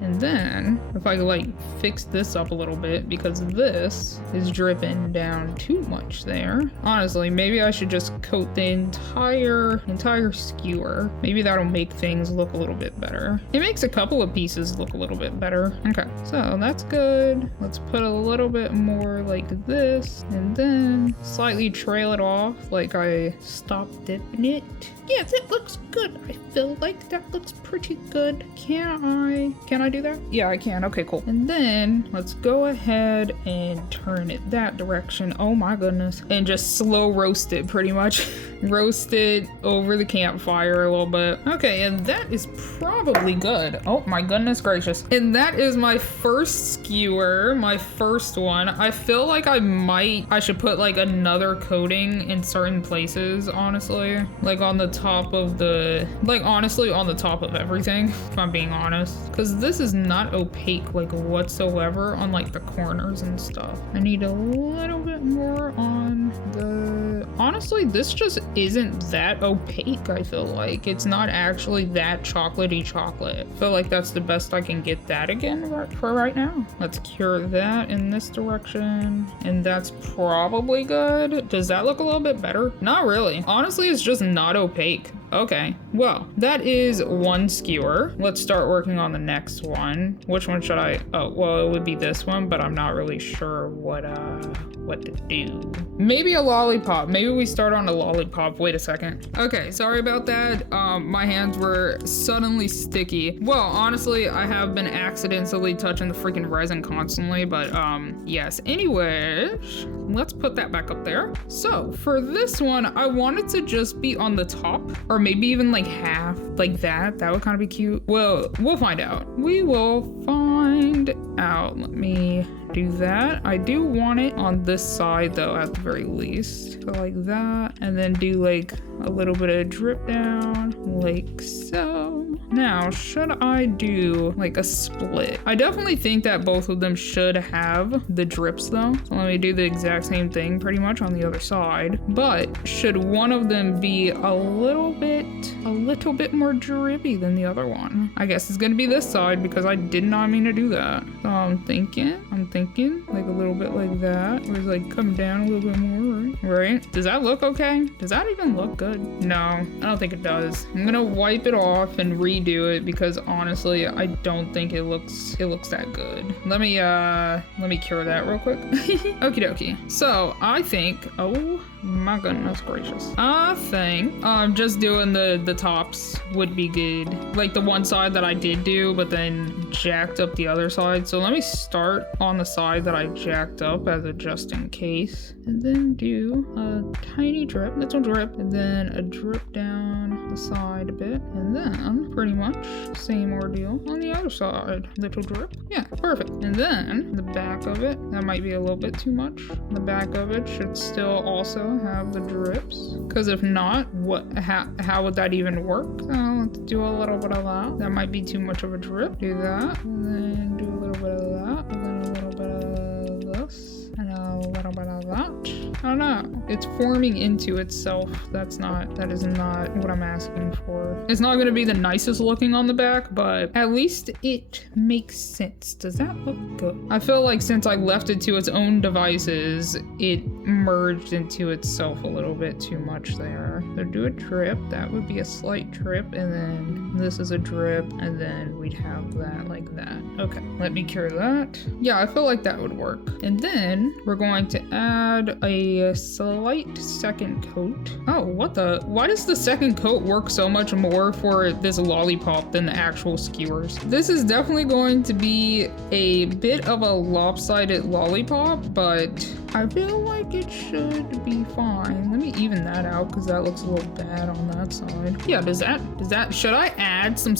And then if I like fix this up a little bit because this is dripping down too much there. Honestly, maybe I should just coat the entire skewer. Maybe that'll make things look a little bit better. It makes a couple of pieces look a little bit better. Okay, so that's good. Let's put a little bit more like this and then slightly trail it off like I stopped dipping it. Yeah, that looks good. I feel like that looks pretty good. Can I do that? Yeah, I can. Okay, cool. And then let's go ahead and turn it that direction. Oh my goodness. And just slow roast it pretty much. Roast it over the campfire a little bit. Okay, and that is probably good. Oh my goodness gracious. And that is my first skewer, my first one. I feel like I should put like another coating in certain places, honestly. Like on the top of honestly on the top of everything, if I'm being honest, because this is not opaque like whatsoever on like the corners and stuff. I need a little bit more on the, honestly this just isn't that opaque. I feel like it's not actually that chocolatey chocolate. I feel like that's the best I can get that again for right now. Let's cure that in this direction, and that's probably good. Does that look a little bit better? Not really, honestly. It's just not opaque. Okay, well, that is one skewer. Let's start working on the next one. Which one should I? Oh, well, it would be this one, but I'm not really sure what to do. Maybe a lollipop. Maybe we start on a lollipop. Wait a second. Okay, sorry about that. My hands were suddenly sticky. Well, honestly, I have been accidentally touching the freaking resin constantly, but yes. Anyways, let's put that back up there. So for this one, I wanted to just be on the top, or maybe even like half, like that. That would kind of be cute. Well, we'll find out. We will find out. Let me do that. I do want it on this side though, at the very least. So like that, and then do like a little bit of drip down, like so. Now, should I do like a split? I definitely think that both of them should have the drips though. So let me do the exact same thing pretty much on the other side. But should one of them be a little bit more drippy than the other one? I guess it's gonna be this side because I did not mean to do that. So I'm thinking like a little bit like that, where it's like come down a little bit more, right? Does that look okay? Does that even look good? No, I don't think it does. I'm gonna wipe it off and redo it because honestly, I don't think it looks that good. Let me cure that real quick. Okie dokie. So I think, oh my goodness gracious. I think just doing the tops would be good. Like the one side that I did do, but then jacked up the other side. So let me start on the side that I jacked up as a just in case. And then do a tiny drip, little drip, and then a drip down the side a bit. And then pretty much same ordeal on the other side. Little drip. Yeah, perfect. And then the back of it, that might be a little bit too much. The back of it should still also have the drips. Because if not, how would that even work? So let's do a little bit of that. That might be too much of a drip. Do that. And then do a little bit of that. And then a little bit of this. And a little bit of that. I don't know. It's forming into itself. That is not what I'm asking for. It's not going to be the nicest looking on the back, but at least it makes sense. Does that look good? I feel like since I left it to its own devices, it merged into itself a little bit too much there. So do a drip. That would be a slight drip, and then this is a drip, and then we'd have that like that. Okay, let me cure that. Yeah, I feel like that would work. And then we're going to add a slight second coat. Oh, why does the second coat work so much more for this lollipop than the actual skewers? This is definitely going to be a bit of a lopsided lollipop, but I feel like it should be fine. Let me even that out because that looks a little bad on that side. Yeah, should I add some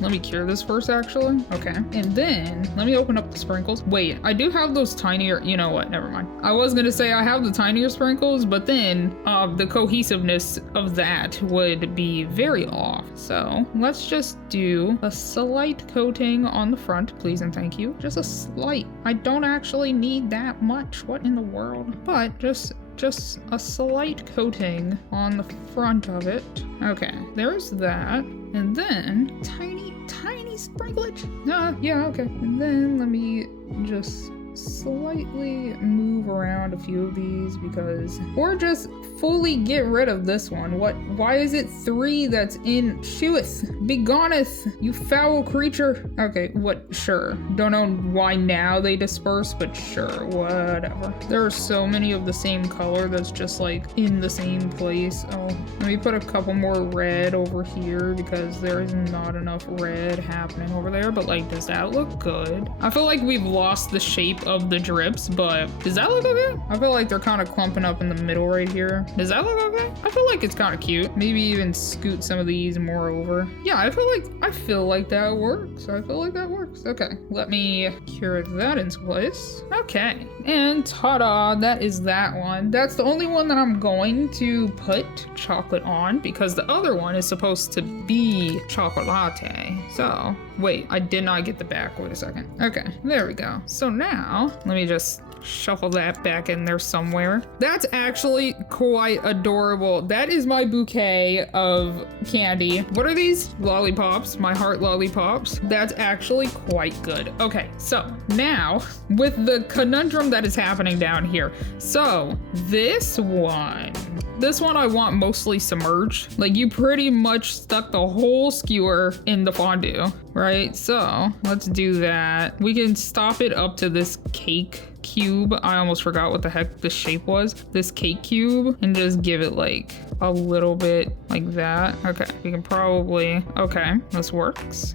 let me cure this first actually. Okay, and then let me open up the sprinkles. Wait, I do have those tinier, you know what, never mind. I was gonna say I have the tinier sprinkles, but then the cohesiveness of that would be very off. So let's just do a slight coating on the front, please and thank you. Just a slight. I don't actually need that much. What in the world? But just a slight coating on the front of it. Okay, there's that. And then tiny sprinklage. Yeah, okay. And then let me just slightly move around a few of these or just fully get rid of this one. Why is it 3 that's in sheweth? Begoneth, you foul creature. Okay, sure. Don't know why now they disperse, but sure, whatever. There are so many of the same color that's just like in the same place. Oh, let me put a couple more red over here because there is not enough red happening over there, but like, does that look good? I feel like we've lost the shape of the drips, but does that look okay? I feel like they're kind of clumping up in the middle right here. Does that look okay? I feel like it's kind of cute. Maybe even scoot some of these more over. Yeah, I feel like that works. Okay, let me cure that into place. Okay, and ta-da, that is that one. That's the only one that I'm going to put chocolate on because the other one is supposed to be chocolate. So wait, I did not get the back. Wait a second. Okay, there we go. So now let me just shuffle that back in there somewhere. That's actually quite adorable. That is my bouquet of candy. What are these? Lollipops, my heart lollipops. That's actually quite good. Okay, so now with the conundrum that is happening down here. So this one I want mostly submerged. Like you pretty much stuck the whole skewer in the fondue, right? So let's do that. We can stop it up to this cake cube. I almost forgot what the heck the shape was. This cake cube, and just give it like a little bit like that. Okay, we can probably, okay, this works.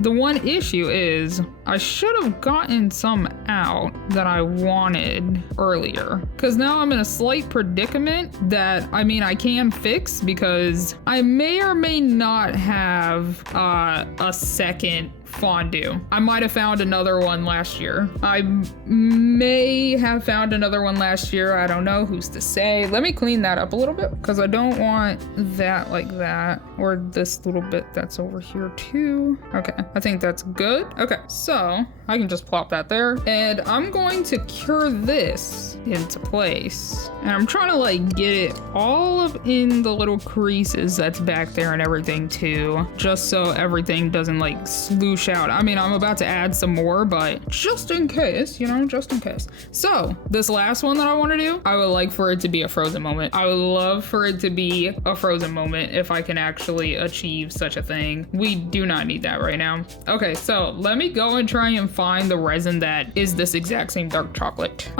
The one issue is I should have gotten some out that I wanted earlier, because now I'm in a slight predicament that, I mean, I can fix because I may or may not have a second fondue. I might have found another one last year. I may have found another one last year. I don't know, who's to say. Let me clean that up a little bit because I don't want that like that, or this little bit that's over here too. Okay, I think that's good. Okay, so I can just plop that there, and I'm going to cure this into place, and I'm trying to like get it all up in the little creases that's back there and everything too, just so everything doesn't like sloosh out. I mean, I'm about to add some more, but just in case, you know, just in case. So this last one that I want to do, I would like for it to be a frozen moment. I would love for it to be a frozen moment if I can actually achieve such a thing. We do not need that right now. Okay, so let me go and try and find the resin that is this exact same dark chocolate.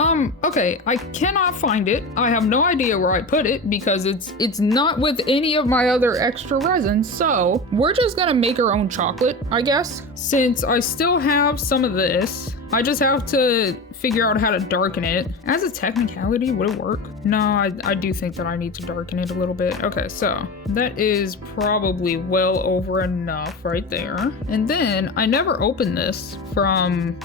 Okay, I cannot find it. I have no idea where I put it because it's not with any of my other extra resin. So we're just gonna make our own chocolate, I guess. Since I still have some of this, I just have to figure out how to darken it. As a technicality, would it work? No, I do think that I need to darken it a little bit. Okay, so that is probably well over enough right there. And then I never opened this from,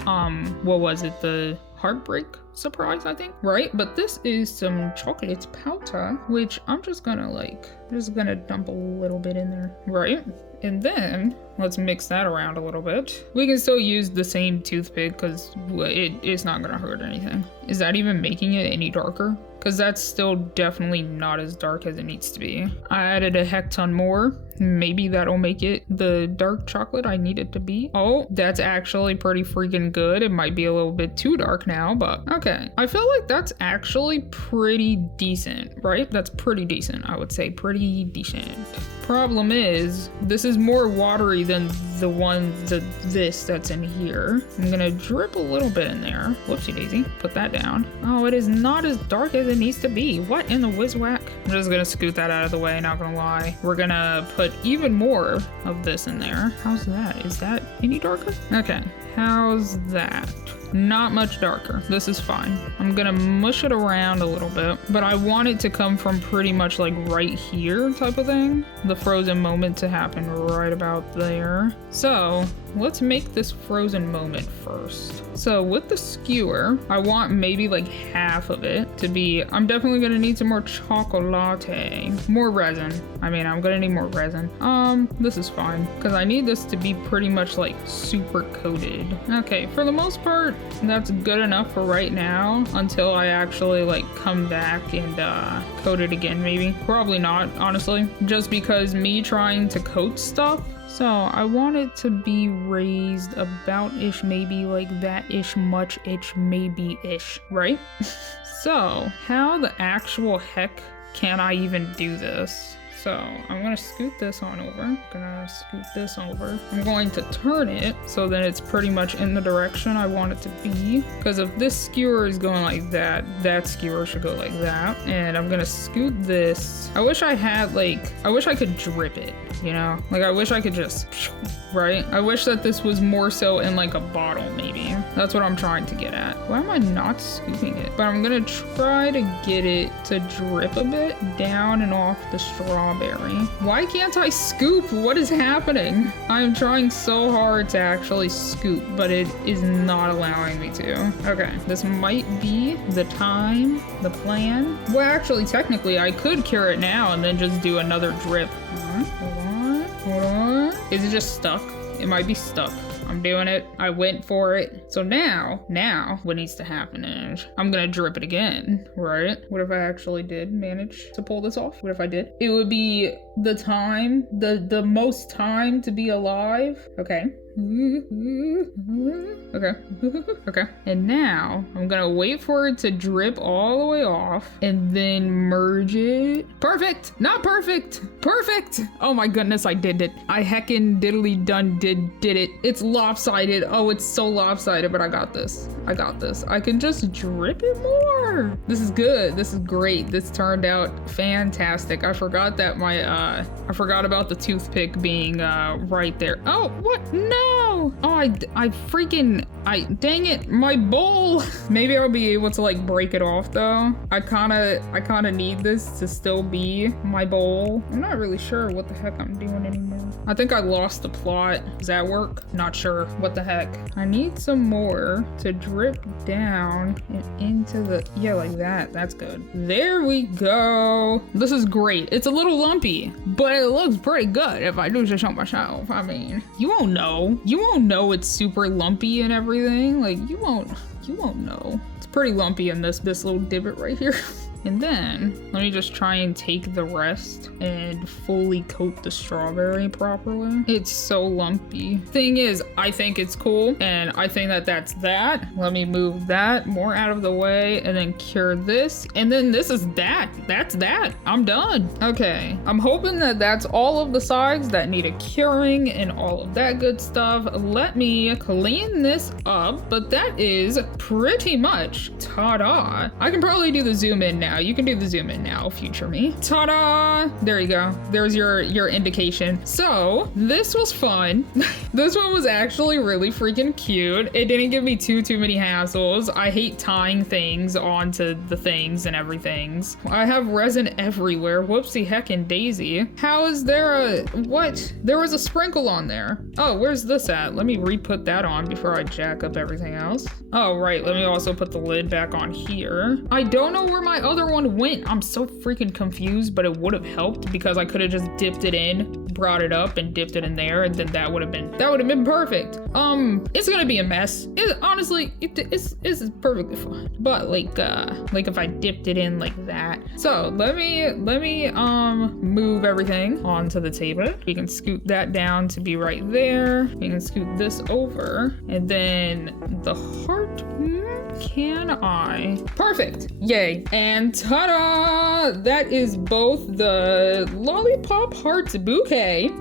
what was it? The Heartbreak Surprise, I think, right? But this is some chocolate powder, which I'm just gonna dump a little bit in there, right? And then let's mix that around a little bit. We can still use the same toothpick because it's not gonna hurt anything. Is that even making it any darker? Because that's still definitely not as dark as it needs to be. I added a heck ton more. Maybe that'll make it the dark chocolate I need it to be. Oh, that's actually pretty freaking good. It might be a little bit too dark now, but okay. I feel like that's actually pretty decent, right? That's pretty decent. I would say pretty decent. Problem is, this is more watery than this that's in here. I'm gonna drip a little bit in there. Whoopsie daisy. Put that down. Oh, it is not as dark as it needs to be. What in the whiz-whack? I'm just gonna scoot that out of the way, not gonna lie. We're gonna put even more of this in there. How's that? Is that any darker? Okay, how's that? Not much darker. This is fine. I'm gonna mush it around a little bit, but I want it to come from pretty much like right here type of thing. The frozen moment to happen right about there. So let's make this frozen moment first. So with the skewer, I want maybe like half of it to be, I'm definitely gonna need some more chocolate, more resin. I mean, I'm gonna need more resin. This is fine because I need this to be pretty much like super coated. Okay, for the most part, that's good enough for right now until I actually like come back and coat it again, maybe. Probably not, honestly, just because me trying to coat stuff. So I want it to be raised about-ish, maybe like that-ish, much-ish, maybe-ish, right? So how the actual heck can I even do this? So I'm gonna scoot this on over. I'm going to turn it so that it's pretty much in the direction I want it to be. Because if this skewer is going like that, that skewer should go like that. And I'm gonna scoot this. I wish I could drip it, you know? Like I wish I could just, right? I wish that this was more so in like a bottle maybe. That's what I'm trying to get at. Why am I not scooping it? But I'm gonna try to get it to drip a bit down and off the strawberry. Why can't I scoop? What is happening? I'm trying so hard to actually scoop, but it is not allowing me to. Okay, this might be the time, the plan. Well, actually, technically, I could cure it now and then just do another drip. Hold on. Is it just stuck? It might be stuck. I'm doing it. I went for it. So now what needs to happen is I'm gonna drip it again, right? What if I actually did manage to pull this off? What if I did? It would be the time, the most time to be alive. Okay. Okay. And now I'm gonna wait for it to drip all the way off and then merge it. Perfect! Not perfect! Perfect! Oh my goodness, I did it. I heckin' diddly done did it. It's lopsided. Oh, it's so lopsided, but I got this. I can just drip it more. This is good. This is great. This turned out fantastic. I forgot that I forgot about the toothpick being right there. Oh, what? No! no. Oh, dang it, my bowl. Maybe I'll be able to like break it off though. I kinda need this to still be my bowl. I'm not really sure what the heck I'm doing anymore. I think I lost the plot. Does that work? Not sure. What the heck? I need some more to drip down and into the, yeah, like that. That's good. There we go. This is great. It's a little lumpy, but it looks pretty good if I do just show myself. I mean, you won't know. You won't know it's super lumpy and everything. Like you won't know. It's pretty lumpy in this little divot right here. And then let me just try and take the rest and fully coat the strawberry properly. It's so lumpy. Thing is, I think it's cool, and I think that that's that. Let me move that more out of the way and then cure this. And then this is that. That's that. I'm done. Okay, I'm hoping that that's all of the sides that need a curing and all of that good stuff. Let me clean this up, but that is pretty much ta-da. I can probably do the zoom in now. You can do the zoom in now, future me. Ta-da! There you go. There's your indication. So this was fun. This one was actually really freaking cute. It didn't give me too many hassles. I hate tying things onto the things and everything's. I have resin everywhere. Whoopsie heckin' daisy. How is there a, what? There was a sprinkle on there. Oh, where's this at? Let me re-put that on before I jack up everything else. Oh, right. Let me also put the lid back on here. I don't know where my other one went. I'm so freaking confused, but it would have helped because I could have just dipped it in, brought it up and dipped it in there, and then that would have been perfect. It's gonna be a mess. Honestly, it's perfectly fine. But like if I dipped it in like that. So let me move everything onto the table. We can scoot that down to be right there. We can scoot this over, and then the heart. Can I? Perfect. Yay. And ta-da! That is both the Lollipop Hearts Bouquet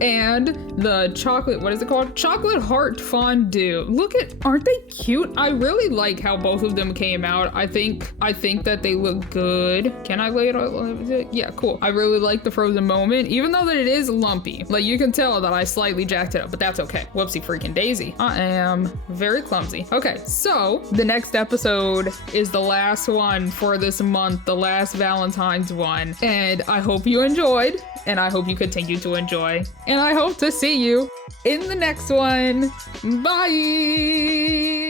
and the chocolate, what is it called? Chocolate Heart Fondue. Look at, aren't they cute? I really like how both of them came out. I think that they look good. Can I lay it on? Yeah, cool. I really like the frozen moment, even though that it is lumpy. Like you can tell that I slightly jacked it up, but that's okay. Whoopsie freaking daisy. I am very clumsy. Okay, so the next episode is the last one for this month, the last Valentine's one. And I hope you enjoyed, and I hope you continue to enjoy. And I hope to see you in the next one. Bye!